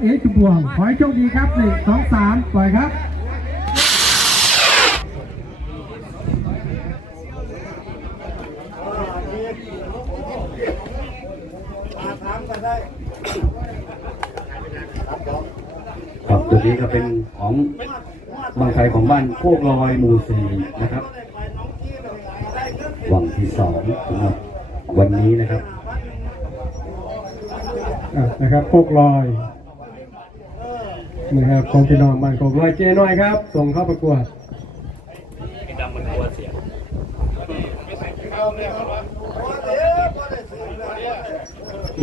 เอชุมพวงขอให้โชคดีครับหนึ่งสองสามปล่อยครับครับตัวนี้ก็เป็นของบางไทยของบ้านโคกลอยหมู่สี่นะครับวังที่สองสำหรับวันนี้นะครับอะนะครับโคกลอย นะครับของพี่น้องบ้านโคกลอยเจน้อยครับ ส่งเข้าประกวด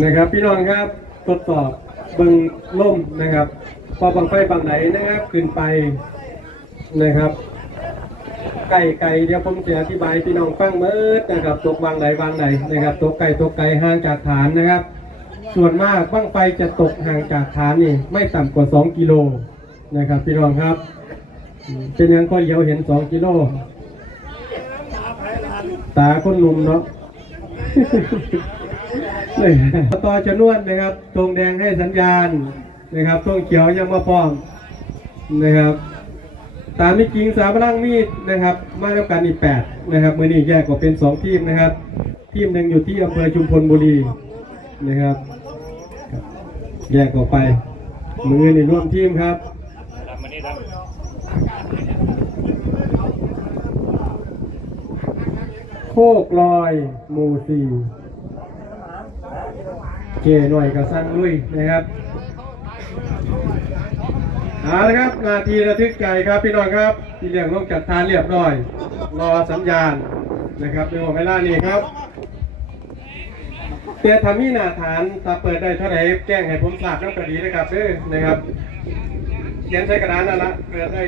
นะครับพี่น้องครับทดสอบเบิงล่มนะครับ พอบังไฟบังไหนนะครับขึ้นไปนะครับไก่ไก่เดี๋ยวผมจะอธิบายพี่น้องฟังเมื่อนะครับตกวางไหนวางไหนนะครับตกไก่ตกไก่ห่างจากฐานนะครับ ส่วนมากบ้างไฟจะตกห่างจากฐานนี่ไม่ต่ำกว่า 2 กิโลนะครับพี่น้องครับ เป็นยังก็เยียวเห็น 2 กิโลตาคนหนุ่มเนาะต่อจะนวดนะครับตรงแดงให้สัญญาณนะครับตรงเขียวยังมาพร้อมนะครับตามที่จริงสามพลังมีดนะครับมาแล้วกันอีกแปดนะครับมือนี้แยกออกเป็นสองทีมนะครับ ทีมหนึ่งอยู่ที่อำเภอชุมพลบุรีนะครับ แยกออกไป มือนี่ร่วมทีมครับโคกลอยหมู่สี่เจหน่วยกับสร้างลุยนะครับเอาละครับนาทีระทึกใจครับพี่น้องครับ ที่เรียงลงจัดทานเรียบร้อย รอสัญญาณนะครับในวันเวลานี้ครับ เตือนทำมีหน้าฐานถ้าเปิดได้เท่าไหร่แจ้งให้ผมทราบน้ำกระดีนะครับเด้อนะครับเขียนใส่กระดานนั่นละเปิดได้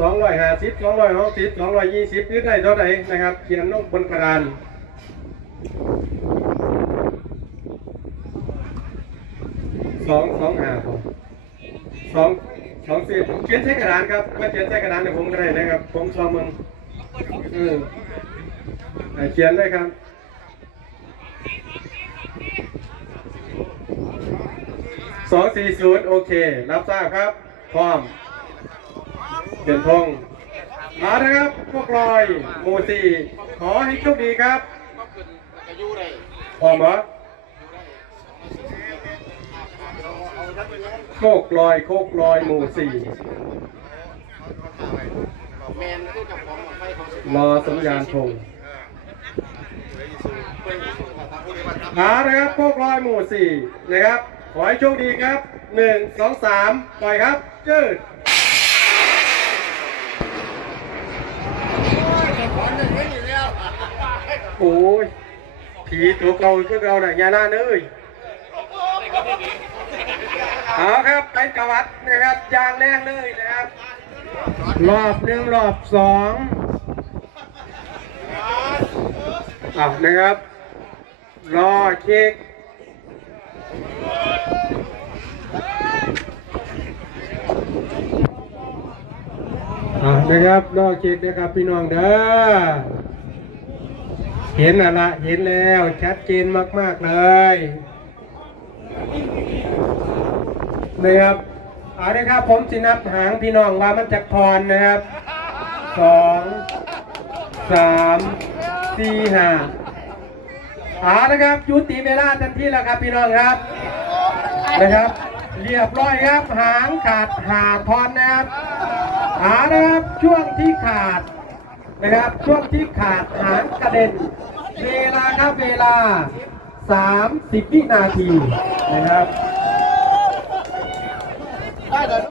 สองร้อยห้าสิบสองร้อยหกสิบสองร้อยยี่สิบหรือได้เท่าไหร่นะครับ เขียนลงบนกระดานสองสองห้าสองสองสิบเขียนใส่กระดานครับมาเขียนใส่กระดานเดี๋ยวผมก็ได้นะครับ ผมชอบมึงเออเขียนเลยครับ สองสี่ศูนย์โอเค รับทราบครับ พร้อมเดินทงมานะครับ พวกลอยหมู่สี่ขอให้โชคดีครับพร้อมเหรอโคกลอยโคกลอยหมู่สี่รอสัญญาณธงมานะครับโคกลอยหมู่สี่นะครับ ขอให้โชคดีครับหนึ่งสองสามปล่อยครับจืดโอ้ยผีตัวเก่าตัวเก่าน่ะอยาหน้าเน้ยเอาครับไปกวัดนะครับยางแรงเลยนะครับ รอบหนึ่งรอบสองอะนะครับ รอเช็ค นะครับรอเช็คนะครับพี่น้องเด้อเห็นอะไรเห็นแล้วชัดเจนมาก ๆ เลยนะครับเอาลยครับผมสินับหางพี่น้องว่ามันจะพรนะครับสองสามสี่ห้าเอานะครับยุติเวลาทันทีแล้วครับพี่น้องครับ นะครับ เรียบร้อยครับ หางขาดหาทอนนะครับหานะครับช่วงที่ขาดนะครับ ช่วงที่ขาดหางกระเด็น เวลาครับเวลา 30 วินาทีนะครับ